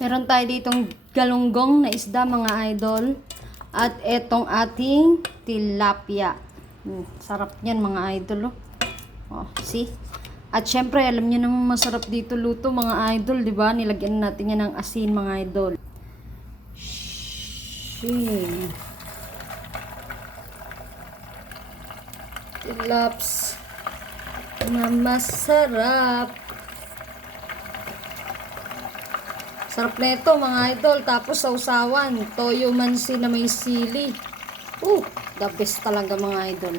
Meron tayo ditong galunggong na isda mga idol. At etong ating tilapia. Sarap niyan mga idol. Oh, see? At syempre, alam niyo namang masarap dito luto mga idol, di ba? Nilagyan natin yan ng asin mga idol. Tilaps na masarap. Sarap na ito mga idol. Tapos sausawan, toyo mansi na may sili. The best talaga mga idol.